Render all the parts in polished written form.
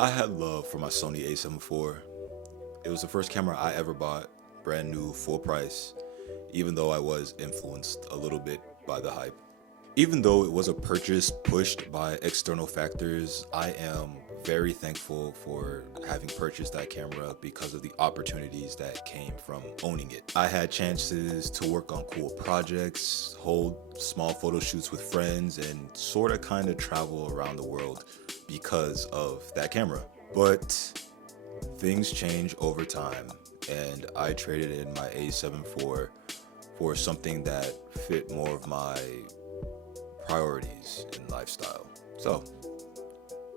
I had love for my Sony a7 IV. It was the first camera I ever bought, brand new, full price, even though I was influenced a little bit by the hype. Even though it was a purchase pushed by external factors, I am very thankful for having purchased that camera because of the opportunities that came from owning it. I had chances to work on cool projects, hold small photo shoots with friends, and sort of kind of travel around the world because of that camera. But things change over time, and I traded in my A7 for something that fit more of my priorities in lifestyle. So,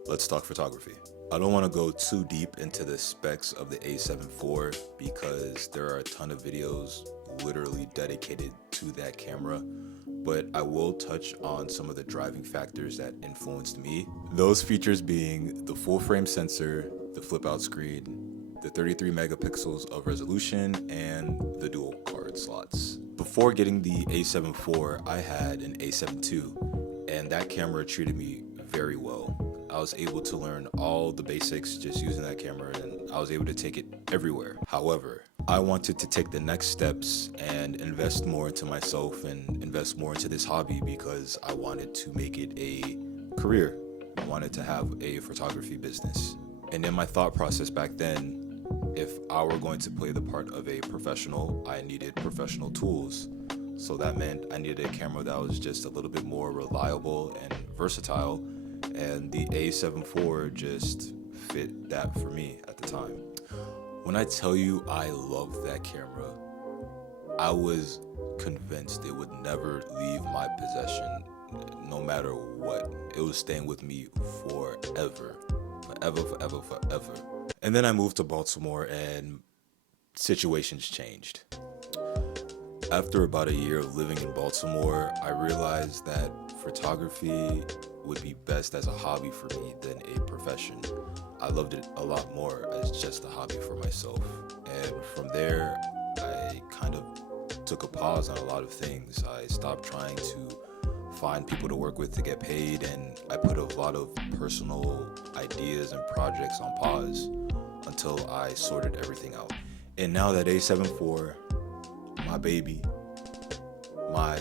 let's talk photography. I don't want to go too deep into the specs of the A7 IV because there are a ton of videos literally dedicated to that camera, but I will touch on some of the driving factors that influenced me. Those features being the full frame sensor, the flip out screen, the 33 megapixels of resolution, and the dual card slots. Before getting the A7 IV, I had an A7 II, and that camera treated me very well. I was able to learn all the basics just using that camera, and I was able to take it everywhere. However, I wanted to take the next steps and invest more into myself and invest more into this hobby because I wanted to make it a career. I wanted to have a photography business. And in my thought process back then, if I were going to play the part of a professional, I needed professional tools. So that meant I needed a camera that was just a little bit more reliable and versatile, and the A7 IV just fit that for me at the time. When I tell you I loved that camera, I was convinced it would never leave my possession no matter what. It was staying with me forever. Forever. And then I moved to Baltimore and situations changed. After about a year of living in Baltimore, I realized that photography would be best as a hobby for me than a profession. I loved it a lot more as just a hobby for myself. And from there, I kind of took a pause on a lot of things. I stopped trying to find people to work with to get paid, and I put a lot of personal ideas and projects on pause until I sorted everything out. And now that A7 IV, my baby, my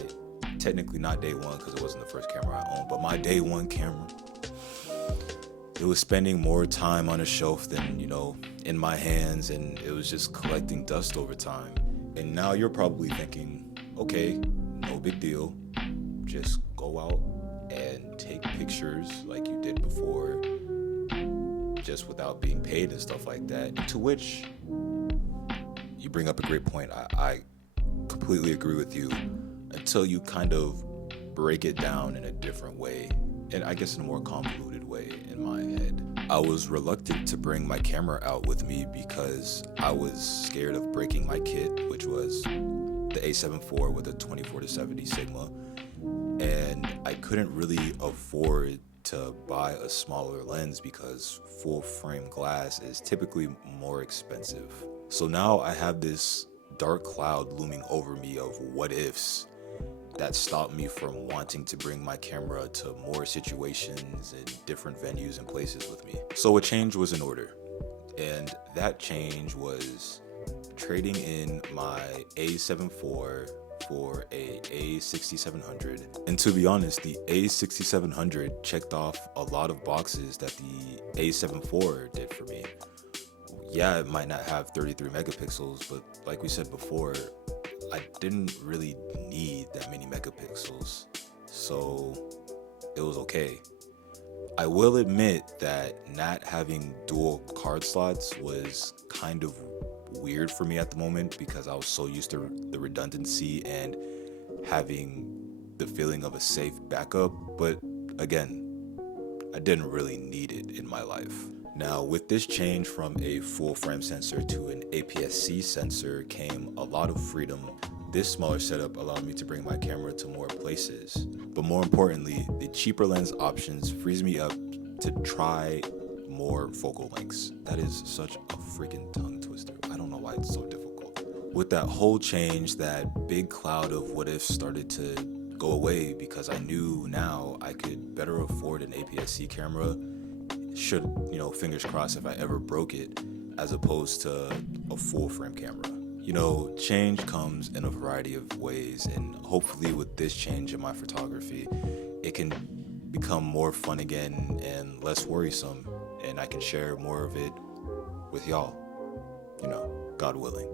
technically not day one because it wasn't the first camera I owned, but my day one camera, it was spending more time on a shelf than, in my hands, and it was just collecting dust over time. And now you're probably thinking, okay, no big deal. Just go out and take pictures like you did before, just without being paid and stuff like that. To which you bring up a great point. I completely agree with you until you kind of break it down in a different way, and I guess in a more convoluted way in my head. I was reluctant to bring my camera out with me because I was scared of breaking my kit, which was the A7 IV with a 24-70 Sigma, and I couldn't really afford to buy a smaller lens because full frame glass is typically more expensive. So now I have this dark cloud looming over me of what ifs that stopped me from wanting to bring my camera to more situations and different venues and places with me. So a change was in order, and that change was trading in my A7 IV for a A6700. And to be honest, the A6700 checked off a lot of boxes that the A7 IV did for me. Yeah, it might not have 33 megapixels, but like we said before, I didn't really need that many megapixels, so it was okay. I will admit that not having dual card slots was kind of weird for me at the moment because I was so used to the redundancy and having the feeling of a safe backup, but again, I didn't really need it in my life. Now, with this change from a full frame sensor to an APS-C sensor came a lot of freedom. This smaller setup allowed me to bring my camera to more places. But more importantly, the cheaper lens options frees me up to try more focal lengths. That is such a freaking tongue twister. I don't know why it's so difficult. With that whole change, that big cloud of what ifs started to go away because I knew now I could better afford an APS-C camera should, fingers crossed if I ever broke it, as opposed to a full frame camera. Change comes in a variety of ways, and hopefully with this change in my photography, it can become more fun again and less worrisome, and I can share more of it with y'all, God willing.